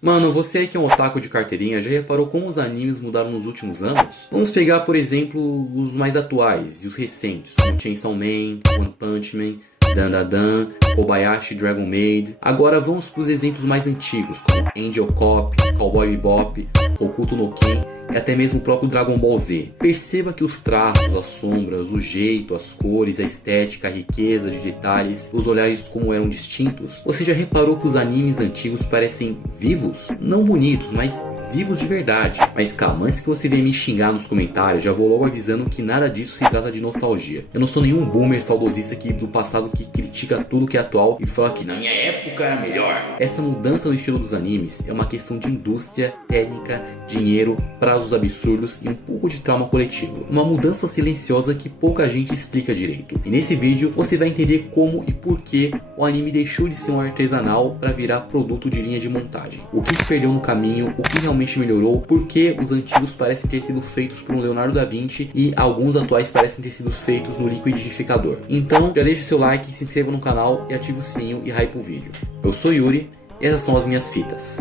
Mano, você aí que é um otaku de carteirinha, já reparou como os animes mudaram nos últimos anos? Vamos pegar, por exemplo, os mais atuais e os recentes, como Chainsaw Man, One Punch Man, Dandadan, Kobayashi Dragon Maid. Agora vamos para os exemplos mais antigos, como Angel Cop, Cowboy Bebop, Hokuto no Ken e até mesmo o próprio Dragon Ball Z. Perceba que os traços, as sombras, o jeito, as cores, a estética, a riqueza de detalhes, os olhares como eram distintos. Você já reparou que os animes antigos parecem vivos? Não bonitos, mas vivos de verdade. Mas calma, antes que você venha me xingar nos comentários, já vou logo avisando que nada disso se trata de nostalgia. Eu não sou nenhum boomer saudosista aqui do passado que critica tudo que é atual e fala que na minha época era melhor. Essa mudança no estilo dos animes é uma questão de indústria, técnica, dinheiro, prazos absurdos e um pouco de trauma coletivo. Uma mudança silenciosa que pouca gente explica direito. E nesse vídeo você vai entender como e por que o anime deixou de ser um artesanal para virar produto de linha de montagem. O que se perdeu no caminho, o que realmente melhorou, por que os antigos parecem ter sido feitos por um Leonardo da Vinci e alguns atuais parecem ter sido feitos no liquidificador. Então já deixa seu like, se inscreva no canal e ative o sininho e hype o vídeo. Eu sou Yuri e essas são as minhas fitas.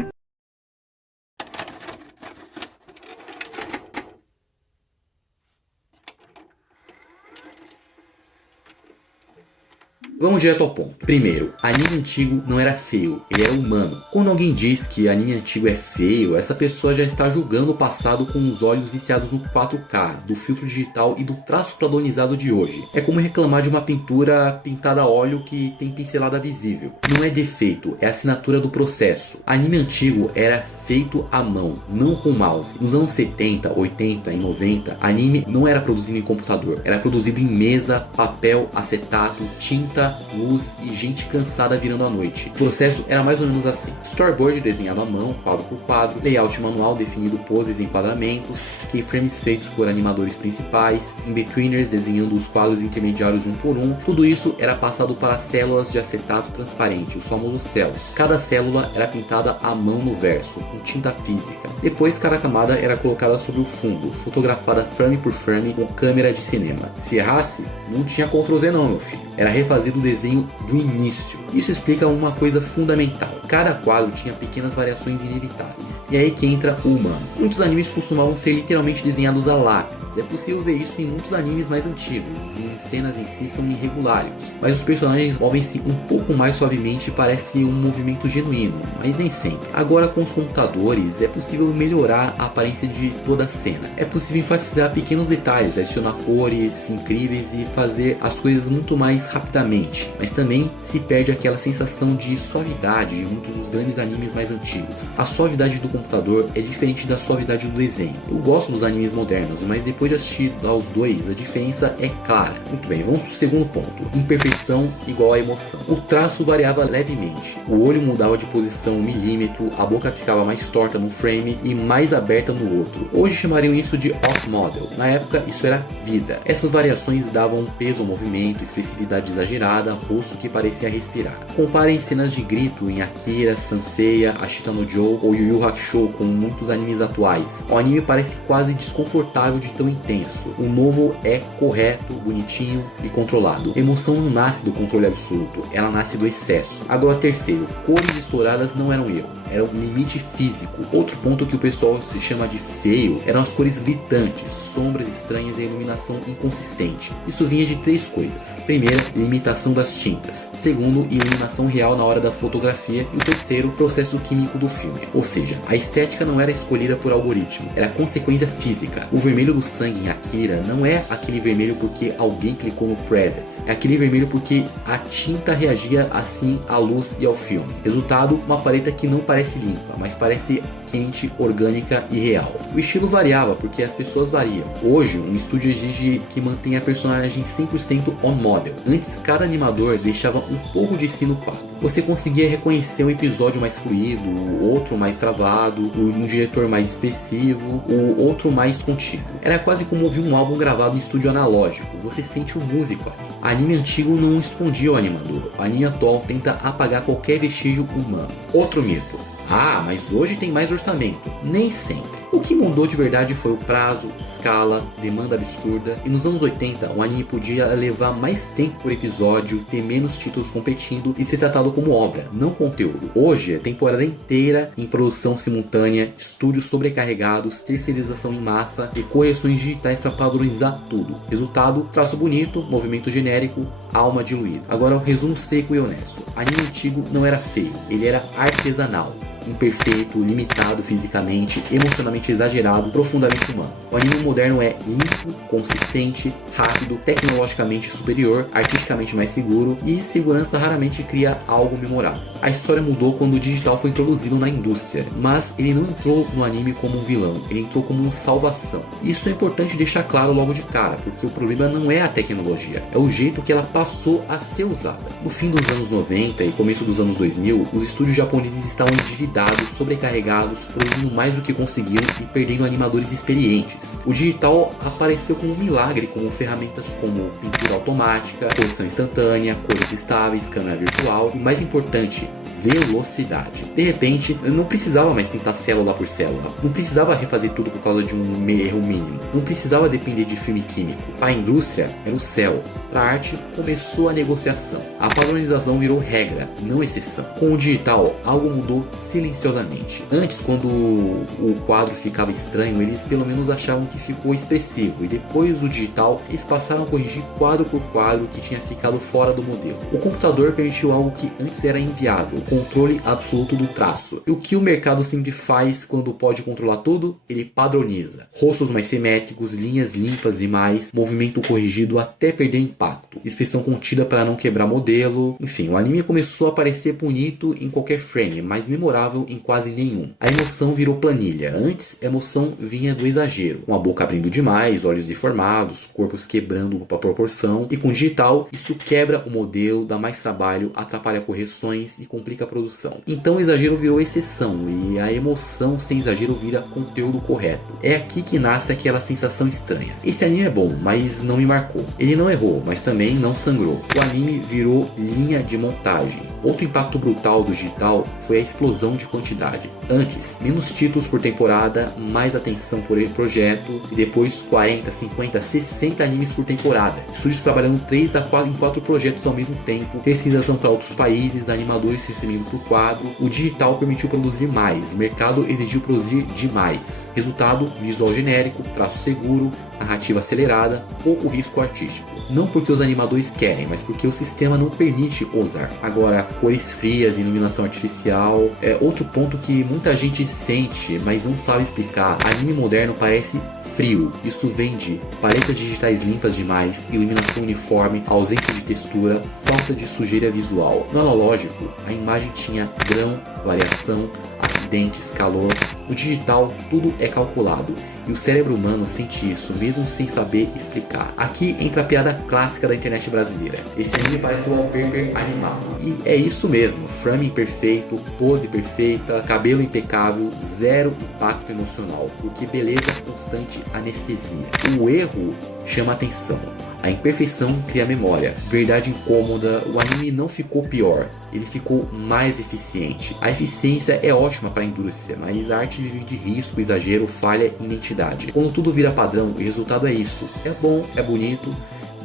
Vamos direto ao ponto. Primeiro, anime antigo não era feio, ele era humano. Quando alguém diz que anime antigo é feio, essa pessoa já está julgando o passado com os olhos viciados no 4K, do filtro digital e do traço padronizado de hoje. É como reclamar de uma pintura pintada a óleo que tem pincelada visível. Não é defeito, é assinatura do processo. Anime antigo era feito à mão, não com mouse. Nos anos 70, 80 e 90, anime não era produzido em computador, era produzido em mesa, papel, acetato, tinta, luz e gente cansada virando a noite. O processo era mais ou menos assim: storyboard desenhado à mão, quadro por quadro, layout manual definindo poses e enquadramentos, keyframes feitos por animadores principais, in-betweeners desenhando os quadros intermediários um por um. Tudo isso era passado para células de acetato transparente, os famosos céus. Cada célula era pintada à mão no verso, com tinta física. Depois cada camada era colocada sobre o fundo, fotografada frame por frame com câmera de cinema. Se errasse, não tinha Ctrl Z não, meu filho. Era refazido o desenho do início. Isso explica uma coisa fundamental: cada quadro tinha pequenas variações inevitáveis. E é aí que entra o humano. Muitos animes costumavam ser literalmente desenhados a lápis. É possível ver isso em muitos animes mais antigos, e cenas em si são irregulares. Mas os personagens movem-se um pouco mais suavemente e parece um movimento genuíno, mas nem sempre. Agora com os computadores é possível melhorar a aparência de toda a cena. É possível enfatizar pequenos detalhes, adicionar cores incríveis e fazer as coisas muito mais rapidamente, mas também se perde aquela sensação de suavidade de muitos dos grandes animes mais antigos. A suavidade do computador é diferente da suavidade do desenho. Eu gosto dos animes modernos, mas depois de assistir aos dois, a diferença é clara. Muito bem, vamos para o segundo ponto: imperfeição igual a emoção. O traço variava levemente, o olho mudava de posição 1 milímetro, a boca ficava mais torta num frame e mais aberta no outro. Hoje chamariam isso de off-model, na época isso era vida. Essas variações davam peso ao movimento, expressividade exagerada, rosto que parecia respirar. Comparem cenas de grito em Akira, Sanseiya, Ashita no Joe ou Yu Yu Hakusho com muitos animes atuais. O anime parece quase desconfortável de tão intenso. O novo é correto, bonitinho e controlado. A emoção não nasce do controle absoluto, ela nasce do excesso. Agora terceiro, cores estouradas não eram erro, era um limite físico. Outro ponto que o pessoal se chama de feio eram as cores gritantes, sombras estranhas e a iluminação inconsistente. Isso vinha de três coisas: primeira, limitação das tintas; segundo, iluminação real na hora da fotografia; e o terceiro, processo químico do filme. Ou seja, a estética não era escolhida por algoritmo, era consequência física. O vermelho do sangue em Akira não é aquele vermelho porque alguém clicou no preset, é aquele vermelho porque a tinta reagia assim à luz e ao filme. Resultado, uma paleta que não parece limpa, mas parece quente, orgânica e real. O estilo variava porque as pessoas variam. Hoje, um estúdio exige que mantenha a personagem 100% on model. Antes, cada animador deixava um pouco de si no quadro. Você conseguia reconhecer um episódio mais fluido, o outro mais travado, um diretor mais expressivo, o outro mais contido. Era quase como ouvir um álbum gravado em estúdio analógico. Você sente o músico ali. Anime antigo não escondia o animador. O anime atual tenta apagar qualquer vestígio humano. Outro mito: ah, mas hoje tem mais orçamento. Nem sempre. O que mudou de verdade foi o prazo, escala, demanda absurda, e nos anos 80 o anime podia levar mais tempo por episódio, ter menos títulos competindo e ser tratado como obra, não conteúdo. Hoje é temporada inteira em produção simultânea, estúdios sobrecarregados, terceirização em massa e correções digitais para padronizar tudo. Resultado, traço bonito, movimento genérico, alma diluída. Agora um resumo seco e honesto. Anime antigo não era feio, ele era artesanal. Imperfeito, limitado fisicamente, emocionalmente exagerado, profundamente humano. O anime moderno é limpo, consistente, rápido, tecnologicamente superior, artisticamente mais seguro e segurança raramente cria algo memorável. A história mudou quando o digital foi introduzido na indústria, mas ele não entrou no anime como um vilão, ele entrou como uma salvação. Isso é importante deixar claro logo de cara, porque o problema não é a tecnologia, é o jeito que ela passou a ser usada. No fim dos anos 90 e começo dos anos 2000, os estúdios japoneses estavam endividados, sobrecarregados, produzindo mais do que conseguiam e perdendo animadores experientes. O digital apareceu como um milagre, com ferramentas como pintura automática, correção instantânea, cores estáveis, câmera virtual e, mais importante, velocidade. De repente, eu não precisava mais pintar célula por célula, não precisava refazer tudo por causa de um erro mínimo, não precisava depender de filme químico. Para a indústria, era o céu. Para a arte, começou a negociação. A padronização virou regra, não exceção. Com o digital, algo mudou silenciosamente. Antes, quando o quadro ficava estranho, eles pelo menos achavam que ficou expressivo, e depois do digital, eles passaram a corrigir quadro por quadro que tinha ficado fora do modelo. O computador permitiu algo que antes era inviável: controle absoluto do traço. E o que o mercado sempre faz quando pode controlar tudo? Ele padroniza. Rostos mais simétricos, linhas limpas demais, movimento corrigido até perder impacto, expressão contida para não quebrar modelo. Enfim, o anime começou a parecer bonito em qualquer frame, mas memorável em quase nenhum. A emoção virou planilha. Antes, a emoção vinha do exagero, com a boca abrindo demais, olhos deformados, corpos quebrando a proporção, e com digital, isso quebra o modelo, dá mais trabalho, atrapalha correções e complica a produção. Então o exagero virou exceção e a emoção sem exagero vira conteúdo correto. É aqui que nasce aquela sensação estranha. Esse anime é bom, mas não me marcou. Ele não errou, mas também não sangrou. O anime virou linha de montagem. Outro impacto brutal do digital foi a explosão de quantidade. Antes, menos títulos por temporada, mais atenção por projeto, e depois 40, 50, 60 animes por temporada. Estúdios trabalhando 3 a 4 projetos ao mesmo tempo, terceirização para outros países, animadores recebendo por quadro. O digital permitiu produzir mais, o mercado exigiu produzir demais. Resultado, visual genérico, traço seguro, narrativa acelerada, pouco risco artístico. Não porque os animadores querem, mas porque o sistema não permite ousar. Agora, cores frias, iluminação artificial é outro ponto que muita gente sente, mas não sabe explicar. Anime moderno parece frio. Isso vem de paletas digitais limpas demais, iluminação uniforme, ausência de textura, falta de sujeira visual. No analógico, a imagem tinha grão, variação, acidentes, calor. No digital, tudo é calculado. E o cérebro humano sente isso, mesmo sem saber explicar. Aqui entra a piada clássica da internet brasileira: esse anime parece um wallpaper animado. E é isso mesmo: frame perfeito, pose perfeita, cabelo impecável, zero impacto emocional, porque beleza constante anestesia. O erro chama atenção. A imperfeição cria memória. Verdade incômoda, o anime não ficou pior, ele ficou mais eficiente. A eficiência é ótima para a indústria, mas a arte vive de risco, exagero, falha e identidade. Quando tudo vira padrão, o resultado é isso. É bom, é bonito,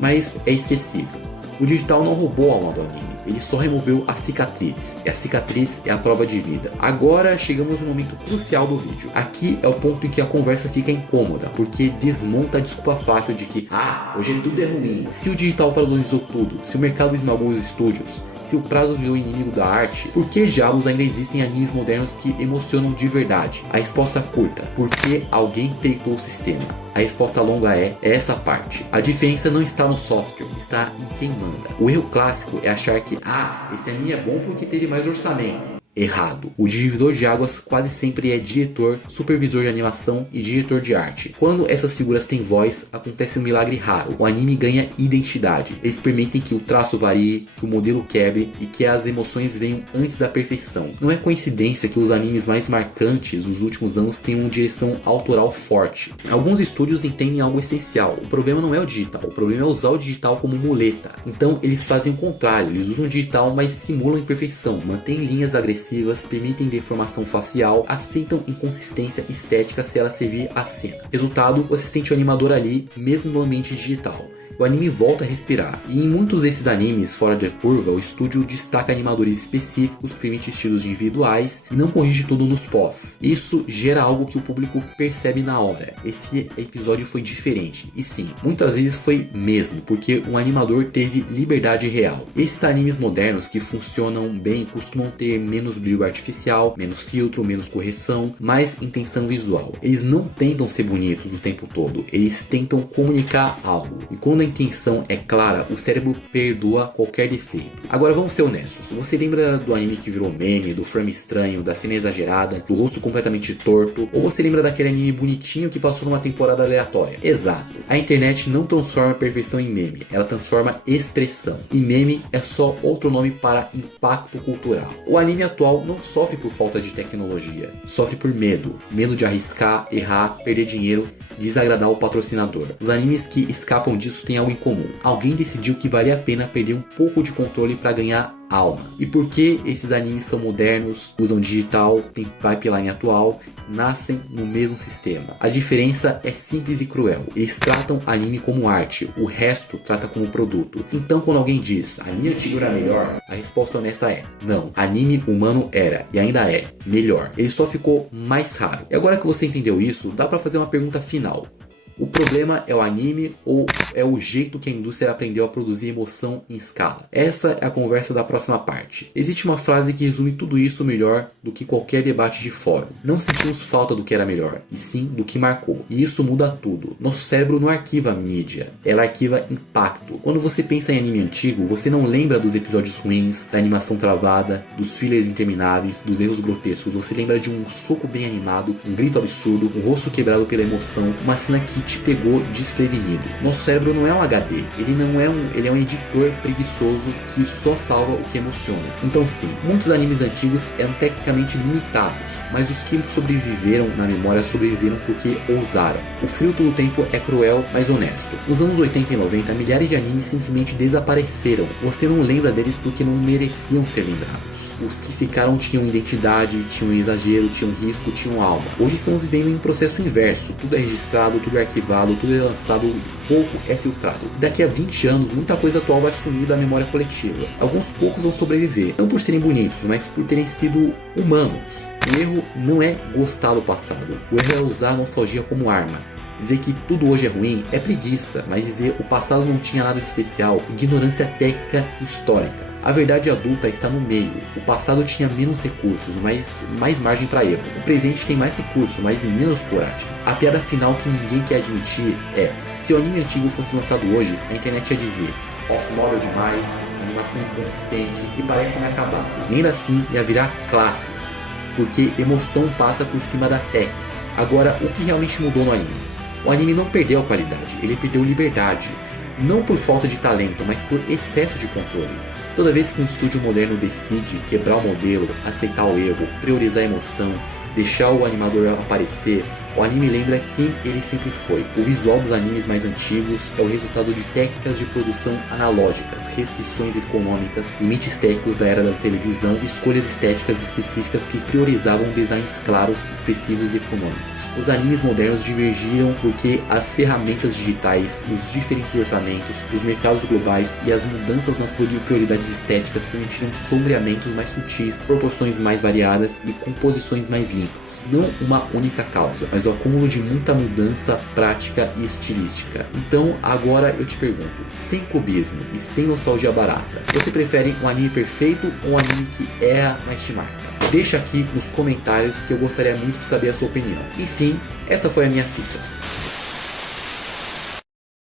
mas é esquecível. O digital não roubou a alma do anime, ele só removeu as cicatrizes, e a cicatriz é a prova de vida. Agora chegamos no momento crucial do vídeo. Aqui é o ponto em que a conversa fica incômoda, porque desmonta a desculpa fácil de que hoje tudo é ruim. Se o digital padronizou tudo, se o mercado esmagou os estúdios, se o prazo virou inimigo da arte, por que diabos ainda existem animes modernos que emocionam de verdade? A resposta curta: porque alguém peitou o sistema. A resposta longa é essa parte. A diferença não está no software, está em quem manda. O erro clássico é achar que esse anime é bom porque teve mais orçamento. Errado. O divisor de águas quase sempre é diretor, supervisor de animação e diretor de arte. Quando essas figuras têm voz, acontece um milagre raro. O anime ganha identidade. Eles permitem que o traço varie, que o modelo quebre e que as emoções venham antes da perfeição. Não é coincidência que os animes mais marcantes dos últimos anos tenham uma direção autoral forte. Alguns estúdios entendem algo essencial. O problema não é o digital, o problema é usar o digital como muleta. Então eles fazem o contrário, eles usam o digital, mas simulam a imperfeição, mantêm linhas agressivas agressivas, permitem deformação facial, aceitam inconsistência estética se ela servir à cena. Resultado, você sente o animador ali, mesmo no ambiente digital. O anime volta a respirar, e em muitos desses animes fora da curva, o estúdio destaca animadores específicos, permite estilos individuais e não corrige tudo nos pós. Isso gera algo que o público percebe na hora. Esse episódio foi diferente, e sim, muitas vezes foi mesmo, porque o animador teve liberdade real. Esses animes modernos que funcionam bem costumam ter menos brilho artificial, menos filtro, menos correção, mais intenção visual. Eles não tentam ser bonitos o tempo todo, eles tentam comunicar algo, e quando a intenção é clara, o cérebro perdoa qualquer defeito. Agora vamos ser honestos, você lembra do anime que virou meme, do frame estranho, da cena exagerada, do rosto completamente torto, ou você lembra daquele anime bonitinho que passou numa temporada aleatória? Exato, a internet não transforma perfeição em meme, ela transforma expressão, e meme é só outro nome para impacto cultural. O anime atual não sofre por falta de tecnologia, sofre por medo de arriscar, errar, perder dinheiro, desagradar o patrocinador. Os animes que escapam disso têm algo em comum. Alguém decidiu que valia a pena perder um pouco de controle para ganhar alma. E por que esses animes são modernos, usam digital, tem pipeline atual, nascem no mesmo sistema? A diferença é simples e cruel. Eles tratam anime como arte, o resto trata como produto. Então quando alguém diz anime antigo era melhor, a resposta honesta é não, anime humano era e ainda é melhor. Ele só ficou mais raro. E agora que você entendeu isso, dá para fazer uma pergunta final. O problema é o anime ou é o jeito que a indústria aprendeu a produzir emoção em escala? Essa é a conversa da próxima parte. Existe uma frase que resume tudo isso melhor do que qualquer debate de fórum. Não sentimos falta do que era melhor, e sim do que marcou. E isso muda tudo. Nosso cérebro não arquiva mídia, ela arquiva impacto. Quando você pensa em anime antigo, você não lembra dos episódios ruins, da animação travada, dos fillers intermináveis, dos erros grotescos. Você lembra de um soco bem animado, um grito absurdo, um rosto quebrado pela emoção, uma cena que te pegou desprevenido. Nosso cérebro não é um HD, ele é um editor preguiçoso que só salva o que emociona. Então sim, muitos animes antigos eram tecnicamente limitados, mas os que sobreviveram na memória sobreviveram porque ousaram. O filtro do tempo é cruel, mas honesto. Nos anos 80 e 90, milhares de animes simplesmente desapareceram. Você não lembra deles porque não mereciam ser lembrados. Os que ficaram tinham identidade, tinham exagero, tinham risco, tinham alma. Hoje estamos vivendo em um processo inverso. Tudo é registrado, tudo é arquivado, tudo é lançado, pouco é filtrado. Daqui a 20 anos, muita coisa atual vai sumir da memória coletiva. Alguns poucos vão sobreviver, não por serem bonitos, mas por terem sido humanos. O erro não é gostar do passado, o erro é usar a nostalgia como arma. Dizer que tudo hoje é ruim é preguiça, mas dizer o passado não tinha nada de especial, ignorância técnica e histórica. A verdade adulta está no meio. O passado tinha menos recursos, mas mais margem para erro. O presente tem mais recursos, mas menos coragem. A piada final que ninguém quer admitir é: se o anime antigo fosse lançado hoje, a internet ia dizer off-model demais, animação inconsistente e parece inacabado. E ainda assim ia virar clássico, porque emoção passa por cima da técnica. Agora, o que realmente mudou no anime? O anime não perdeu a qualidade, ele perdeu liberdade. Não por falta de talento, mas por excesso de controle. Toda vez que um estúdio moderno decide quebrar o modelo, aceitar o erro, priorizar a emoção, deixar o animador aparecer, o anime lembra quem ele sempre foi. O visual dos animes mais antigos é o resultado de técnicas de produção analógicas, restrições econômicas, limites técnicos da era da televisão e escolhas estéticas específicas que priorizavam designs claros, expressivos e econômicos. Os animes modernos divergiram porque as ferramentas digitais, os diferentes orçamentos, os mercados globais e as mudanças nas prioridades estéticas permitiram sombreamentos mais sutis, proporções mais variadas e composições mais limpas. Não uma única causa, mas o acúmulo de muita mudança prática e estilística. Então agora eu te pergunto, sem clubismo e sem nostalgia barata, você prefere um anime perfeito ou um anime que erra, mas te marca? Deixa aqui nos comentários que eu gostaria muito de saber a sua opinião. Enfim, essa foi a minha fita.